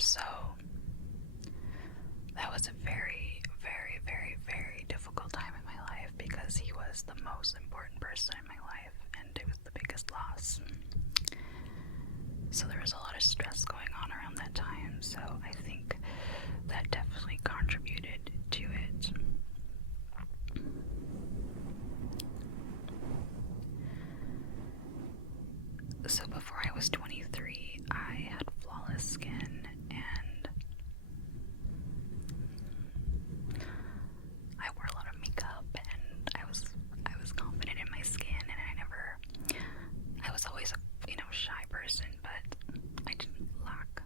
So that was a very, very, very, very difficult time in my life because he was the most important person in my life and it was the biggest loss. So there was a lot of stress going on around that time, so I think that definitely contributed to it. So before I was 23, I had flawless skin and I wore a lot of makeup and I was confident in my skin, and I was always a shy person, but I didn't lack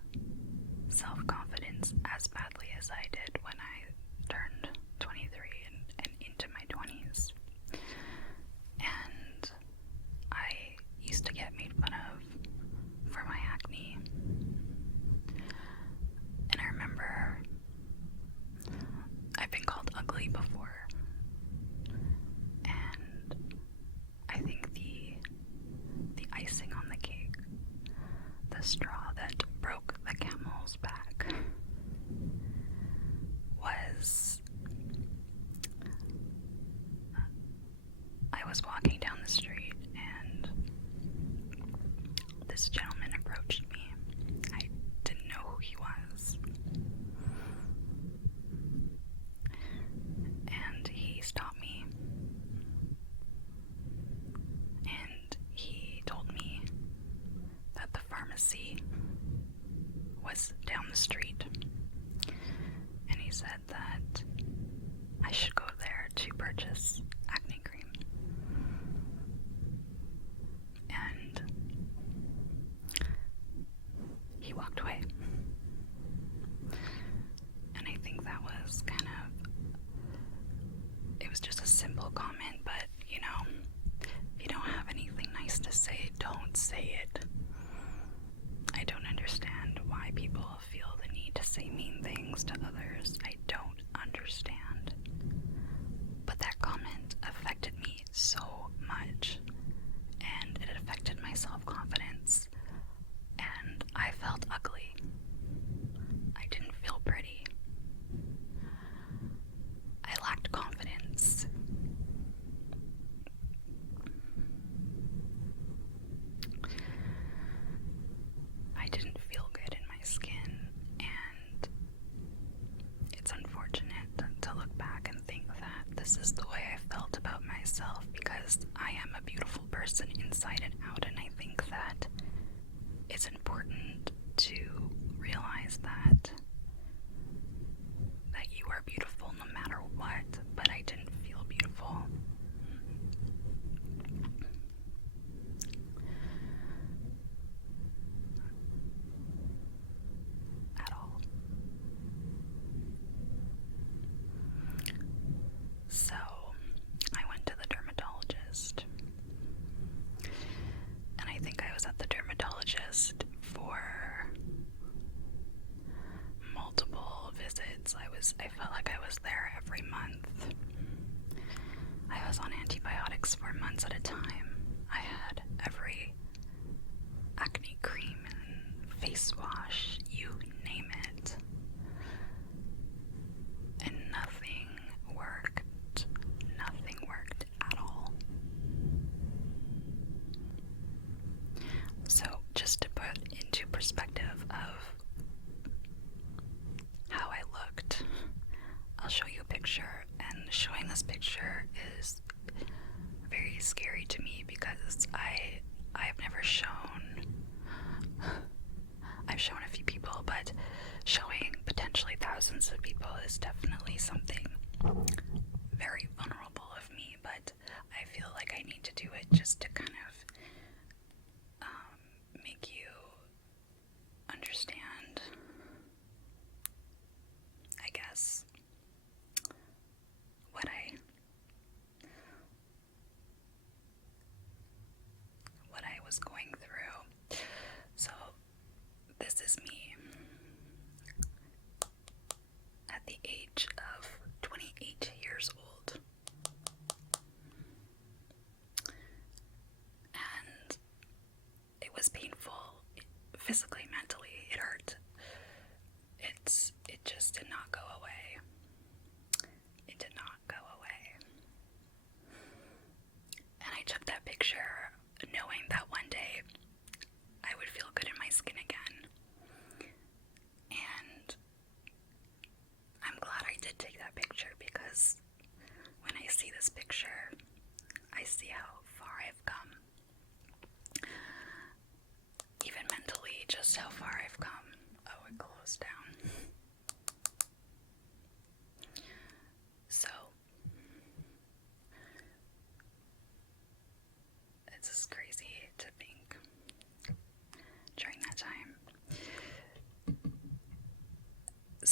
self-confidence as badly as I did when I turned 23 and into my 20s. And I used to get made fun of for my acne. And I remember I've been called ugly before. And I think the icing on the cake, the straw that broke the camel's back, was I was walking down the street and this gentleman approached me. I didn't know who he was. And he stopped me. And he told me that the pharmacy was down the street. And he said that I should go there to purchase acne cream. And he walked away. And I think that was it was just a simple comment, but if you don't have anything nice to say, don't say it. I don't understand why people feel the need to say mean things to others. I don't understand. But that comment affected me so much, and it affected my self-confidence, and I felt ugly. I didn't feel pretty. I lacked confidence. I didn't feel good in my skin, and it's unfortunate to look back and think that this is the way I felt about myself, because I am a beautiful person inside and out, and I think that it's important to realize that you are beautiful no matter what, but I didn't feel beautiful. At all. So, I went to the dermatologist. And I think I was at the dermatologist for multiple visits. I felt like I was there every month. I was on antibiotics for months at a time. I had every acne cream and face wash, you name it. And nothing worked. Nothing worked at all. So, just to put into perspective of how I looked, I'll show you a picture, and showing this picture is very scary to me because I've never shown. I've shown a few people, but showing potentially thousands of people is definitely something very vulnerable of me, but I feel like I need to do it just to kind of make you understand, I guess, what I was going through. So this is me at the age of 28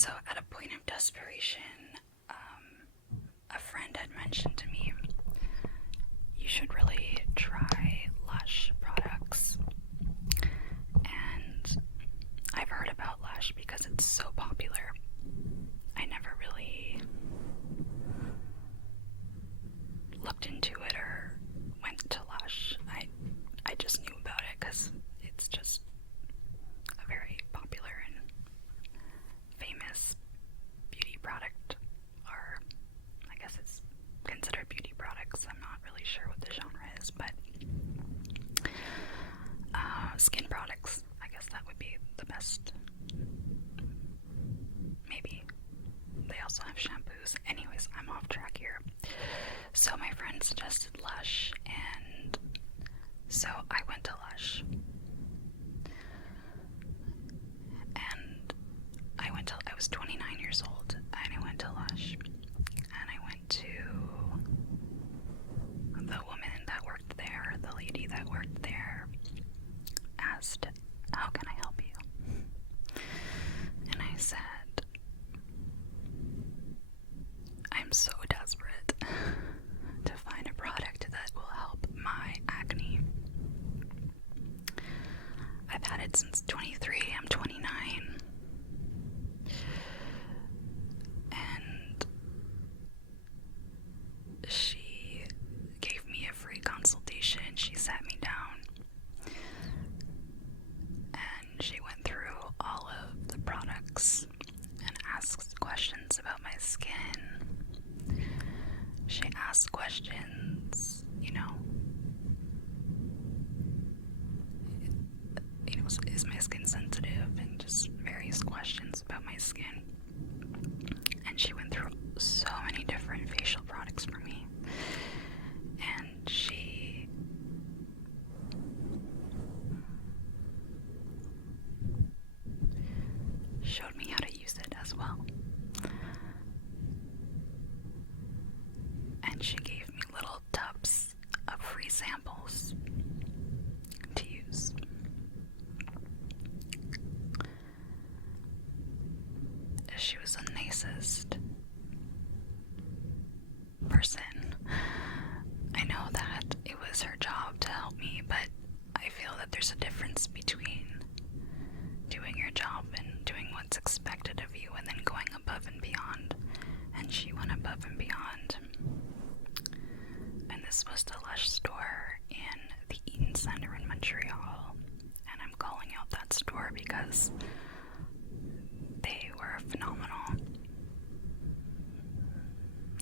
So at a point of desperation, a friend had mentioned to me, you should really try Lush products. And I've heard about Lush because it's so popular. I never really looked into it or went to Lush. I just knew about it because it's just a very popular and famous beauty product, or I guess it's considered beauty products. I'm not really sure what the genre is, but skin products, I guess that would be the best. Maybe. They also have shampoos. Anyways, I'm off track here. So my friend suggested Lush, and so I went to Lush. And I was 29 years old, and I went to Lush. And I went to the woman that worked there, the lady that worked there, asked, how can I help you? And I said, I'm so desperate to find a product that will help my acne. I've had it since 23, I'm 29. And she gave me a free consultation. She sat me down and she went through all of the products and asked questions about my skin. She asked questions, is my skin sensitive, and just various questions about my skin. And she went through so many different facial products for me. And she showed me how to use it as well. And she gave me little tubs of free samples to use. She was the nicest person. I know that it was her job to help me, but I feel that there's a difference between doing your job and doing what's expected of you and then going above and beyond. And she went above and beyond. And this was the Lush store in the Eaton Center in Montreal. And I'm calling out that store because they were phenomenal.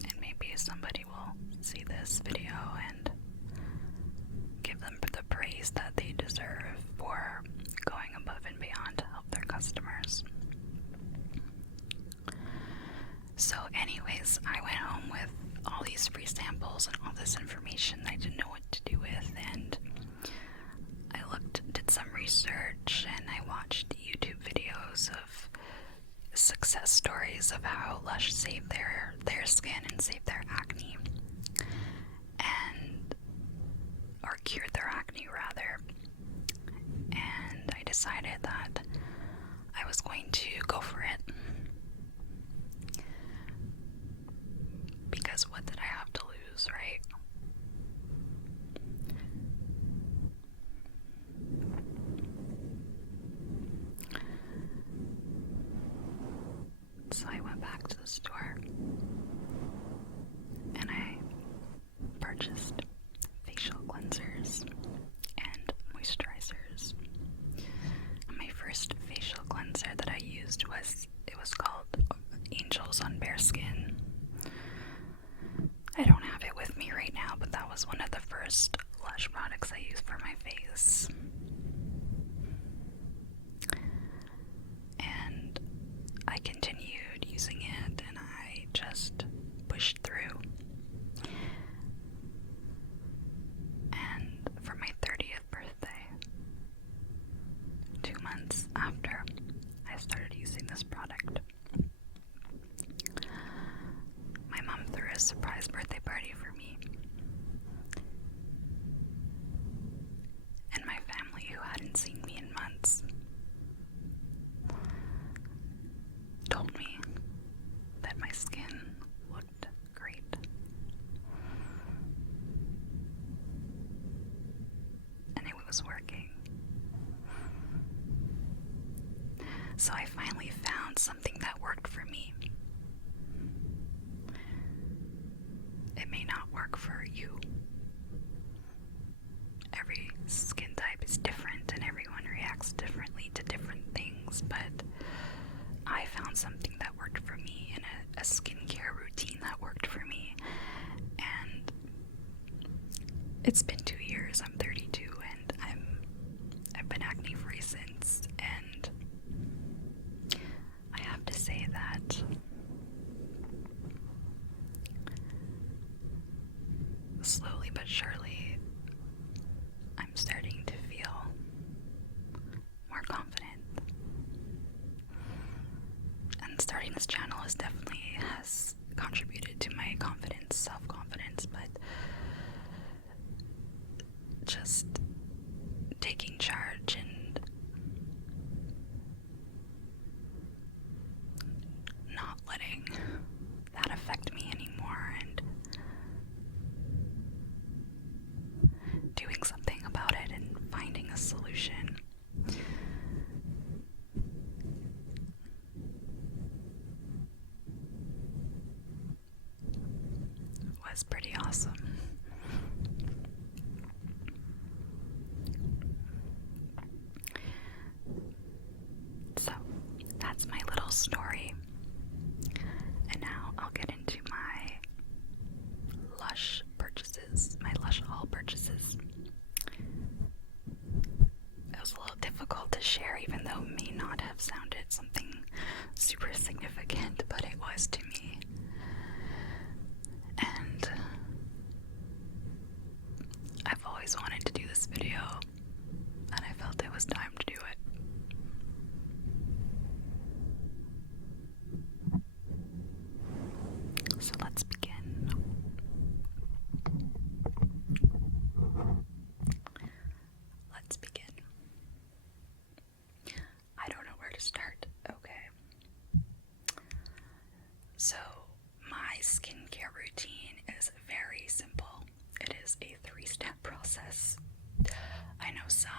And maybe somebody will see this video and give them the praise that they deserve for going above and beyond to help their customers. So anyways, I went home with all these free samples and all this information I didn't know what to do with, and I did some research, and I watched YouTube videos of success stories of how Lush saved their skin and saved their acne, or cured their acne rather. And I decided that I was going to go for it, because what did I have to lose, right? So I went back to the store and I purchased facial cleansers and moisturizers. My first facial cleanser that I used was called Angels on Bare Skin. I don't have it with me right now, but that was one of the first Lush products I used for my face. And I continued using it, and I just pushed through. And for my 30th birthday, 2 months after I started using this product, my mom threw a surprise birthday party for me. And my family, who hadn't seen me in months, told me So I finally found something that worked for me. It may not work for you. Every skin type is different and everyone reacts differently to different things, but I found something that worked for me and a skincare routine that worked for me. And it's been 2 years. I'm 32 and I've been acne free since, and I have to say that slowly but surely I'm starting to feel more confident. And starting this channel has contributed to my confidence, self-confidence, but just taking charge and not letting that affect me anymore, and doing something about it and finding a solution. Was pretty awesome. So, that's my little story. And now I'll get into my Lush purchases, my Lush haul purchases. It was a little difficult to share, even though it may not have sounded something super significant, but it was to me. And I've always wanted to do this video, and I felt it was time to do it. So let's begin. Let's begin. I don't know where to start. Okay. So, my skincare routine is very simple. It is a 3-step process. I know some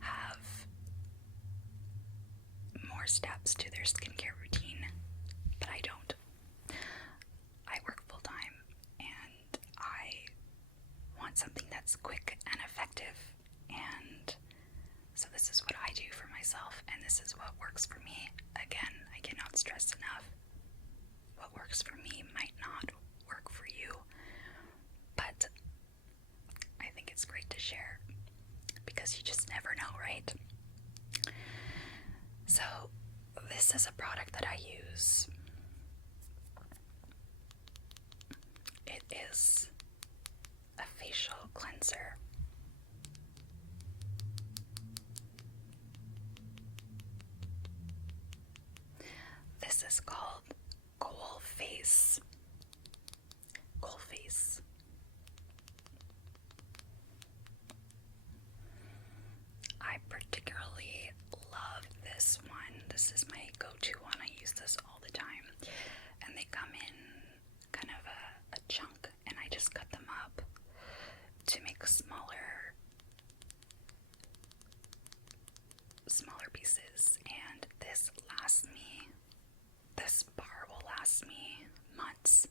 have more steps to their skincare routine, but I don't. I work full time and I want something that's quick and effective, and so this is what I do for myself, and this is what works for me. Again, I cannot stress enough, what works for me might not work for you, but I think it's great to share because you just never know, right? So this is a product that I use. It is a facial cleanser. This is called Cool Face. Cool Face. I particularly love this one. This is my go-to one. I use this all the time. And they come in kind of a chunk, and I just cut them up to make smaller pieces. And this lasts me. This bar will last me months.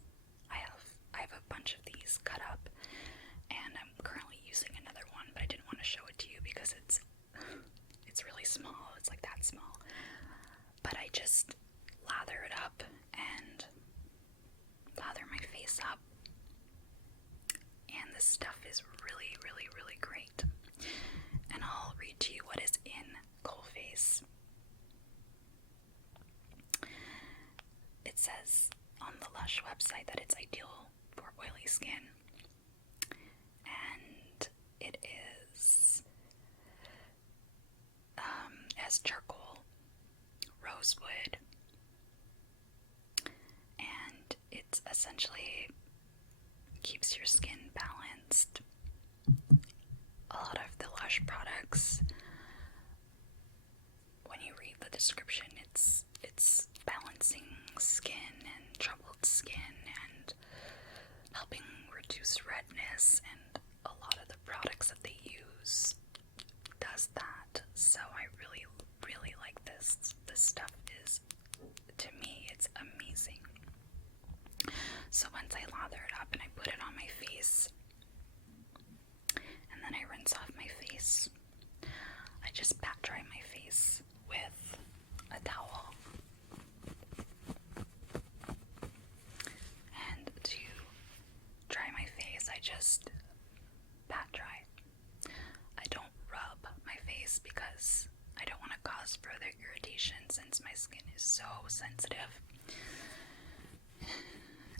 I have a bunch of these cut up, and I'm currently using another one, but I didn't want to show it to you because it's really small. It's like that small. But I just lather it up and lather my face up, and this stuff is really, really, really great. And I'll read to you what is in Cool Face. It says on the Lush website that it's ideal for oily skin, and it is has charcoal, rosewood, and it essentially keeps your skin balanced. A lot of the Lush products, when you read the description, it's balancing skin and troubled skin and helping reduce redness, and a lot of the products that they use does that. So I really, really like this is so sensitive.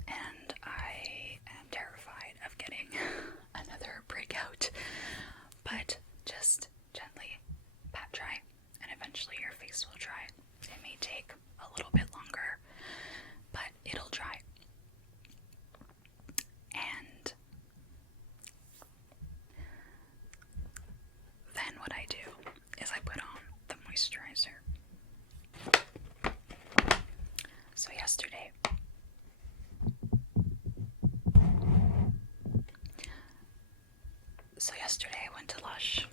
And I am terrified of getting another breakout. But just gently pat dry, and eventually your face will dry. It may take a little bit longer, but it'll dry. And then what I do is I put on the moisturizer. So yesterday, I went to Lush.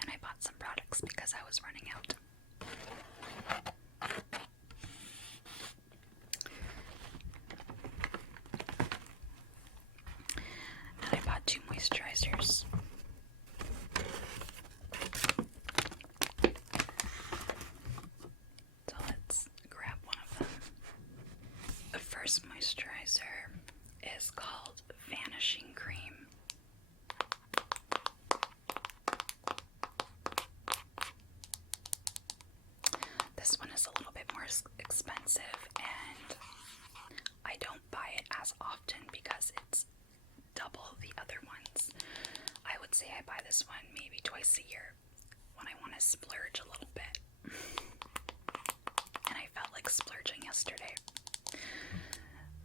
And I bought some products because I was running out. And I bought 2 moisturizers. So let's grab one of them. The first moisturizer is called Vanishing Cream. This one is a little bit more expensive, and I don't buy it as often because it's double the other ones. I would say I buy this one maybe twice a year when I want to splurge a little bit. And I felt like splurging yesterday.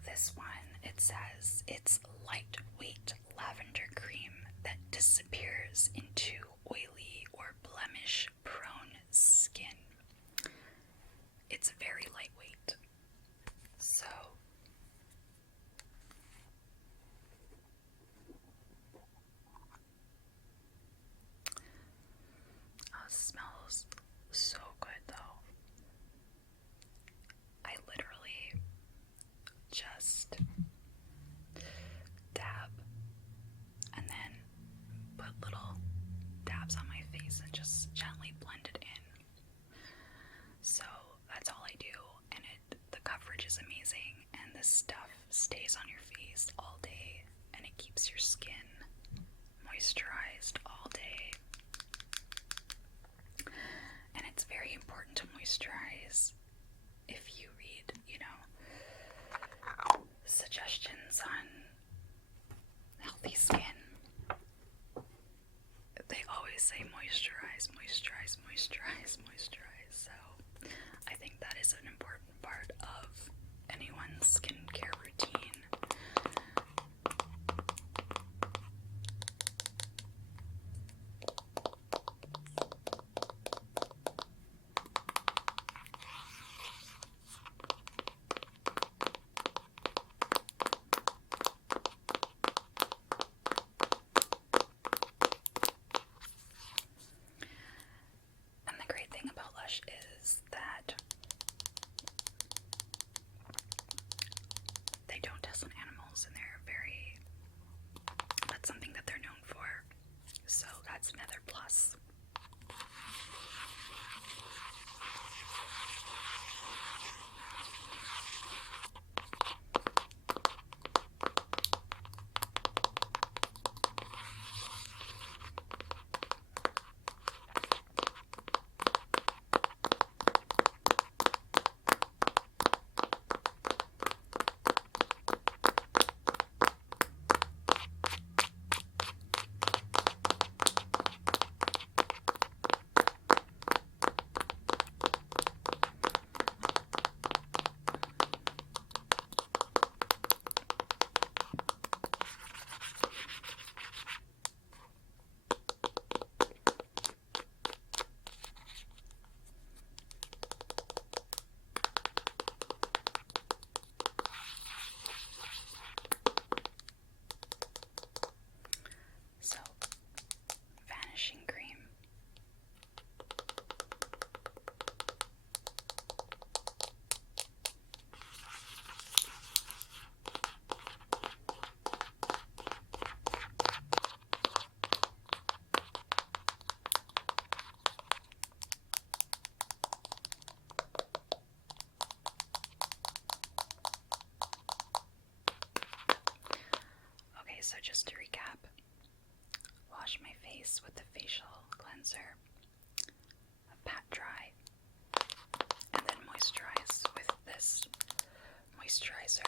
This one, it says it's lightweight lavender cream that disappears into oily or blemish prone skin. It's very lightweight. So smells so good though. I literally just dab and then put little dabs on my face and just gently blend it in. So that's all I do, and the coverage is amazing, and this stuff stays on your face all day, and it keeps your skin moisturized all day. And it's very important to moisturize. If you read, suggestions on healthy skin, they always say moisturize, moisturize, moisturize, moisturize. So I think that is an important part of anyone's skincare routine. And the great thing about Lush is that they don't test on animals, and that's something that they're known for. So that's another plus. recap. Wash my face with the facial cleanser, pat dry, and then moisturize with this moisturizer.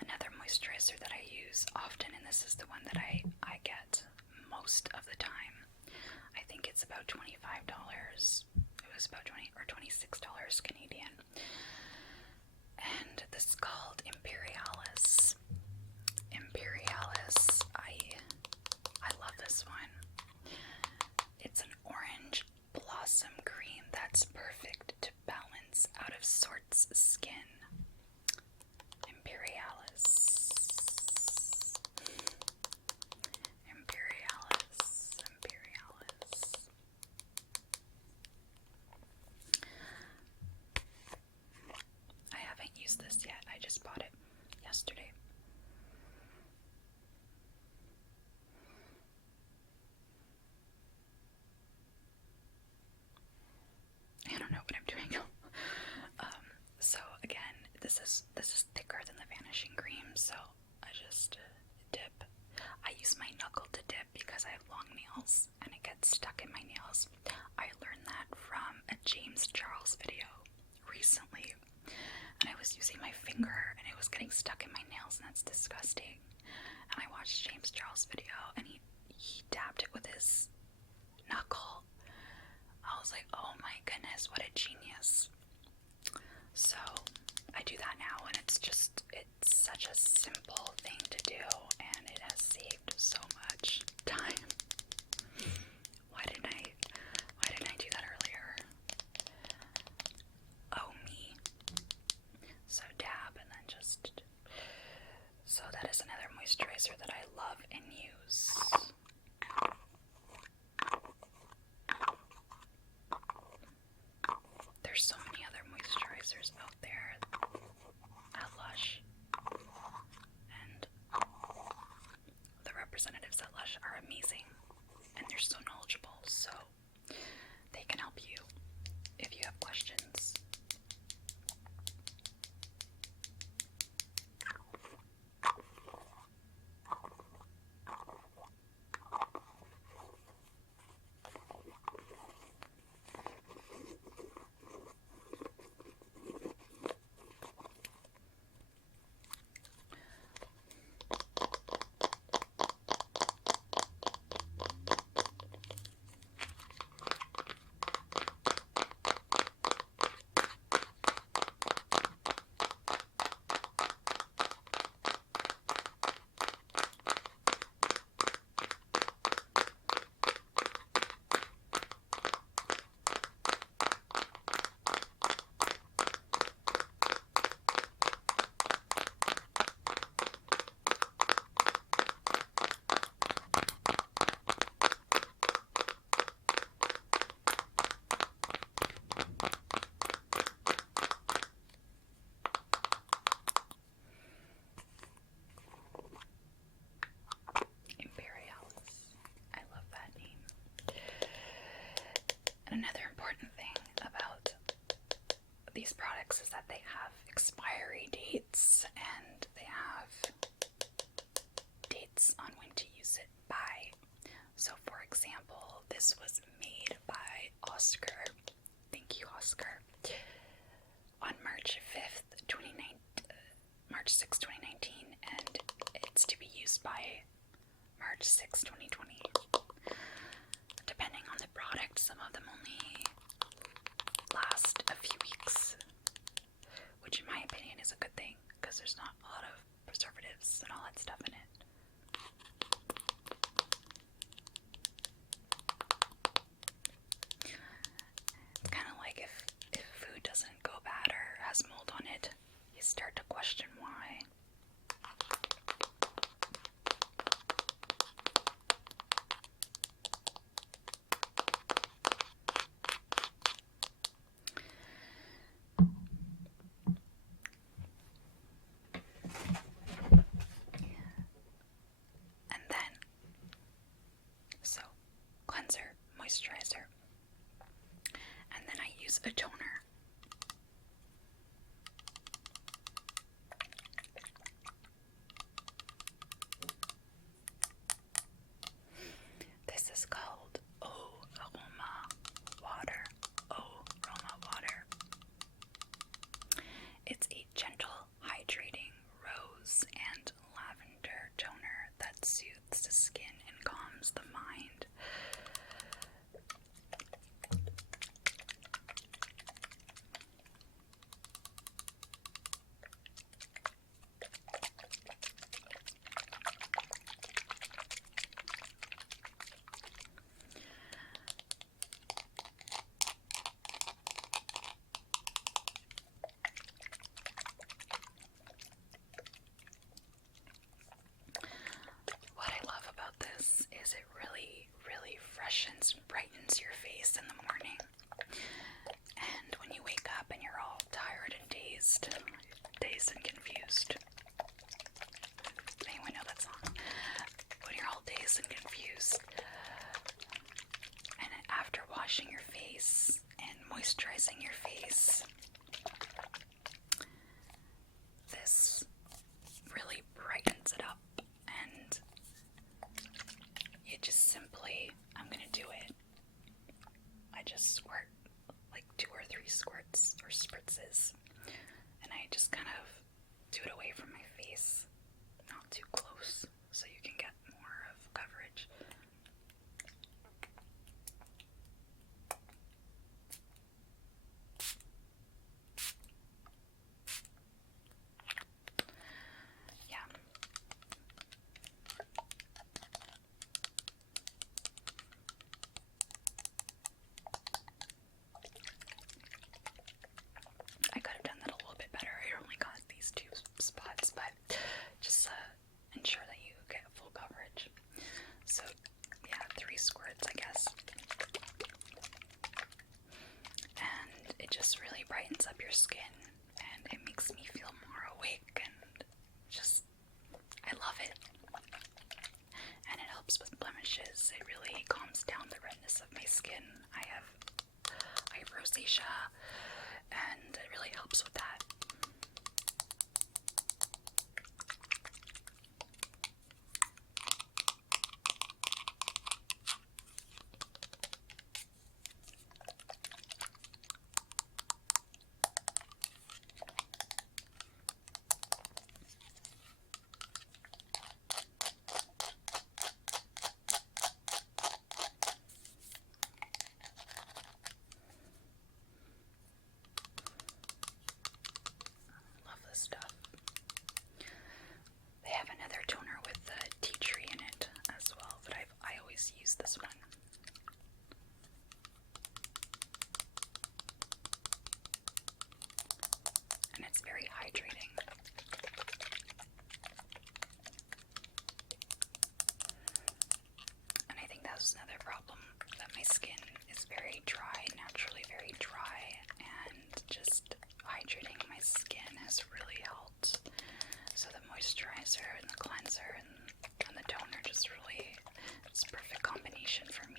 Another moisturizer that I use often, and this is the one that I get most of the time. I think it's about $25. It was about $20 or $26 Canadian. And this is called Imperialis. Imperialis. I love this one. It's an orange blossom cream that's perfect to balance out of sorts skin. Imperialis. Imperialis. Imperialis. I haven't used this yet. I just bought it yesterday. I don't know what I'm doing. So again, this is thicker than the vanishing cream, so I just dip. I use my knuckle to dip because I have long nails and it gets stuck in my nails. I learned that from a James Charles video recently, and I was using my finger and it was getting stuck in my nails, and that's disgusting. And I watched James Charles video and he dabbed it with his knuckle. I was like, oh my goodness, what a genius. So I do that now, and it's such a simple thing to do, and it has saved so much time. Why didn't I do that earlier? Oh me. So dab and then just, so that is another moisturizer that I love and use. There's so many other moisturizers out there at Lush, and the representatives at Lush are amazing, and they're so knowledgeable, so they can help you if you have questions. Another important thing about these products is that they have expiry dates, and they have dates on when to use it by. So for example, this was made by Oscar. Thank you, Oscar. On March 6, 2019, and it's to be used by March 6, 2020. Depending on the product, some of them only last a few weeks, which in my opinion is a good thing, because there's not a lot of preservatives and all that stuff in it. It's kind of like if food doesn't go bad or has mold on it, you start to question why. helps with blemishes. It really calms down the redness of my skin. I have rosacea, and it really helps with that. Stuff. They have another toner with tea tree in it as well, but I always use this one. And it's very hydrating. And I think that's another problem, that my skin is very dry, naturally very dry, and just hydrating my skin has really helped. So the moisturizer and the cleanser and the toner just really, it's a perfect combination for me.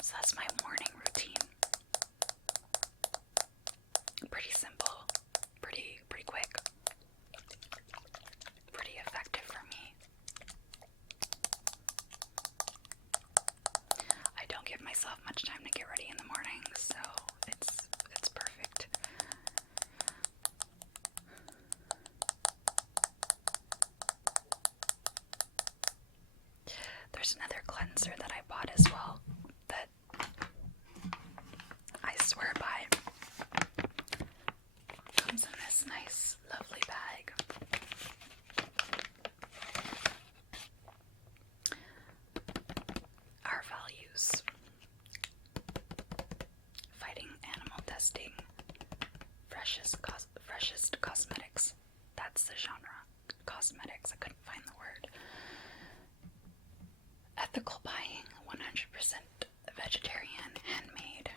So that's my morning routine. Pretty simple, pretty quick, pretty effective for me. I don't give myself much time to get ready in the morning, so it's perfect. There's another cleanser that I bought as well that I swear by. Comes in this nice, lovely bag. Our values: fighting animal testing, freshest cosmetics. That's the genre. Cosmetics. I couldn't find the word. Ethical buying, 100% vegetarian, handmade,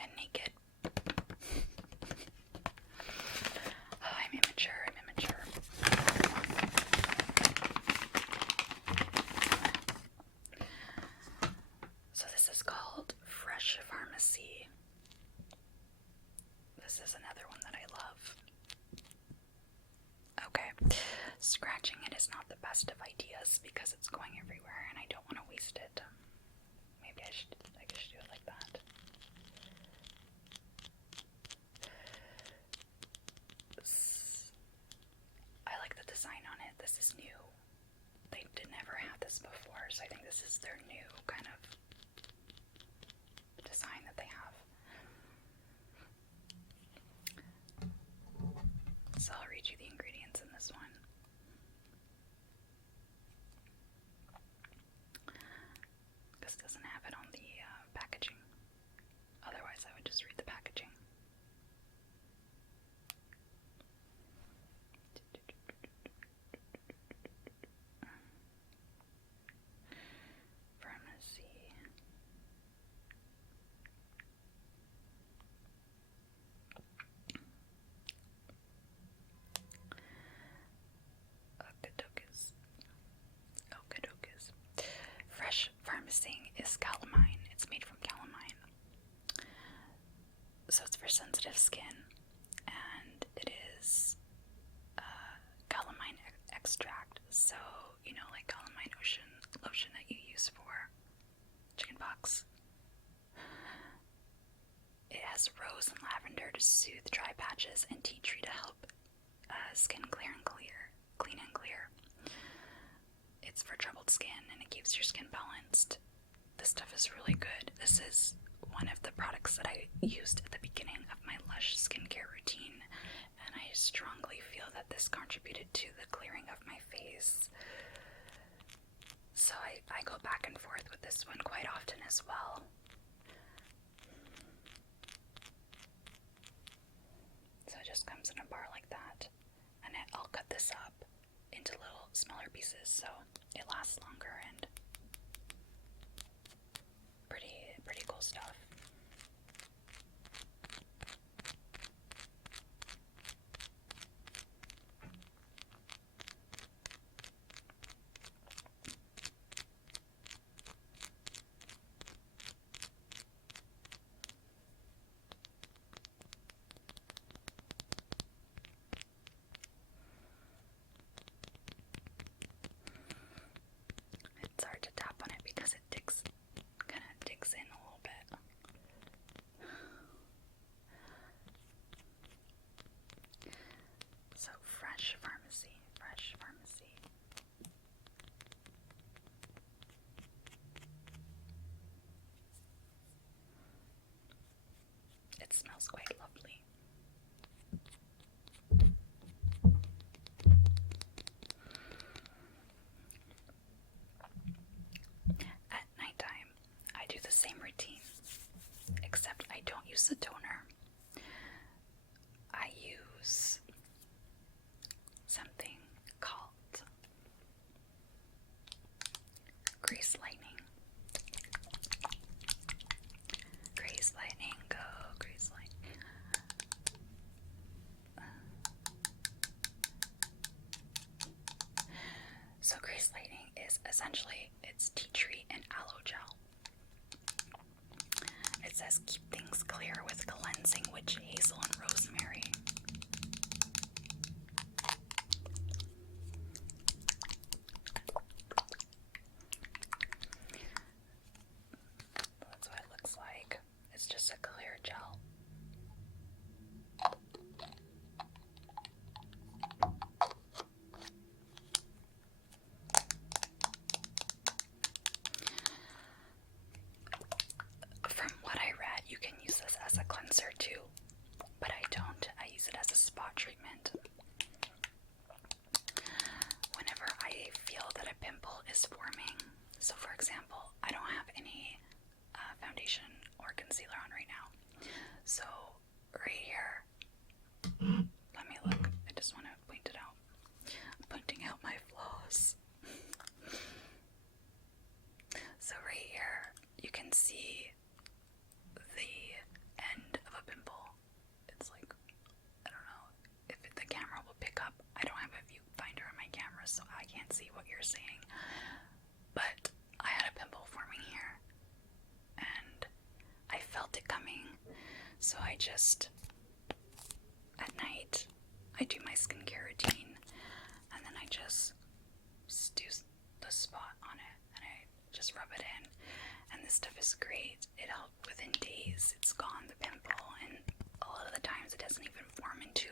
and naked. Oh, I'm immature. So this is called Fresh Pharmacy. This is another one that I love. Okay, scratching it is not the best of ideas because it's going everywhere and I don't want to waste it. Maybe I should do it like that. I like the design on it. This is new. They did never have this before, so I think this is their new kind of design that they have. So I'll read you the ingredients in this one. This doesn't have it on the packaging. Otherwise, I would just read the packaging. Pharmacy. Okadokis. Fresh Pharmacy is calamine. It's made from calamine. So it's for sensitive skin, and it is calamine extract. So, like calamine lotion that you use for chickenpox. It has rose and lavender to soothe dry patches, and tea tree to help skin clean and clear. It's for troubled skin, and it keeps your skin balanced. This stuff is really good. This is one of the products that I used at the beginning of my Lush skincare routine, and I strongly feel that this contributed to the clearing of my face. So I go back and forth with as well. So it just comes in a bar like that, and I'll cut this up into little smaller pieces so it lasts longer, and pretty cool stuff. It's hard to tap on it because it kind of digs in a little bit. So fresh pharmacy. It smells quite lovely. At nighttime, I do the same routine, except I don't use the toner. I use something called Grease Lightning. Grease Lightning, go Grease Lightning. So Grease Lightning is essentially, it's tea tree and aloe gel. It says keep things clear with cleansing witch hazel and rosemary. That's what it looks like. It's just a clear gel. From what I read, you can use this as a cleanser too, but I don't. I use it as a spot treatment. Whenever I feel that a pimple is forming, so for example, I don't have any foundation or concealer on right now. So right here, let me look. I just want to point it out. I'm pointing out my flaws. So right here, you can see the end of a pimple. It's like, I don't know if the camera will pick up. I don't have a viewfinder on my camera, so I can't see what you're seeing. But I had a pimple forming here, and I felt it coming. So I just, at night, I do my skincare routine, and then I just do the spot on it, and I just rub it in. And this stuff is great. It helped within days. It's gone, the pimple, and a lot of the times it doesn't even form into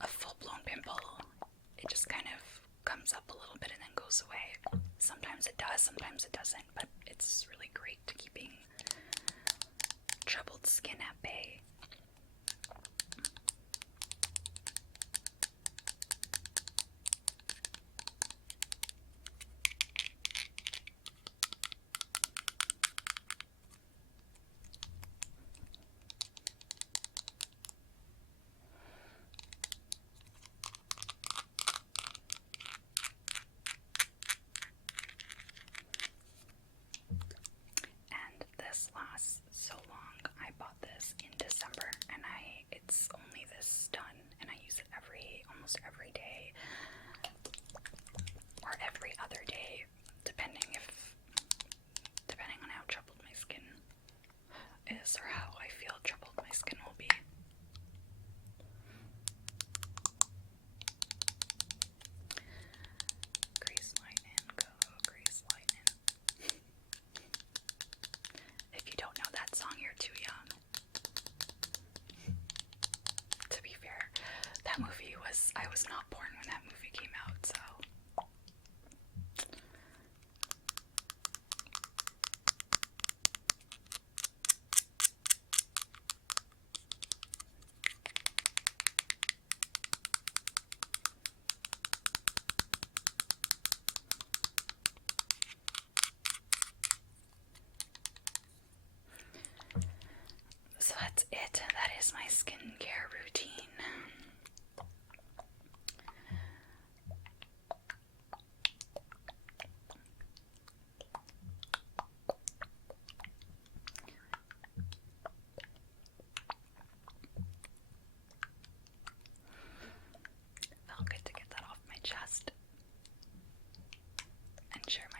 a full-blown pimple. It just kind of comes up a little bit and then goes away. Sometimes it does, sometimes it doesn't, but it's really great to keeping troubled skin at bay. And this lasts so long. I bought this in December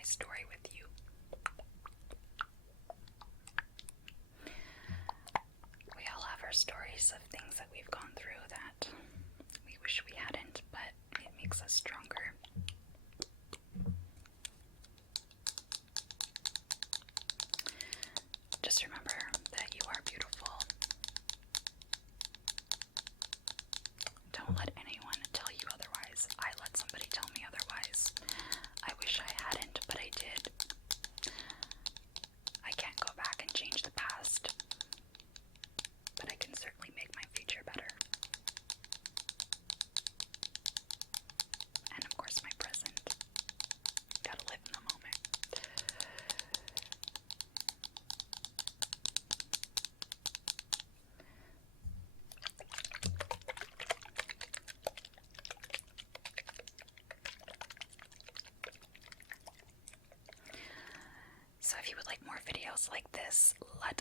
story with you. We all have our stories of things that we've gone through that we wish we hadn't, but it makes us stronger. Just remember that you are beautiful. Don't let anyone tell you otherwise. I let somebody tell me otherwise. I wish I hadn't, but I did. I can't go back and change the past, but I can certainly make my future better. And of course my present. Gotta live in the moment. So if you would like more videos like this, let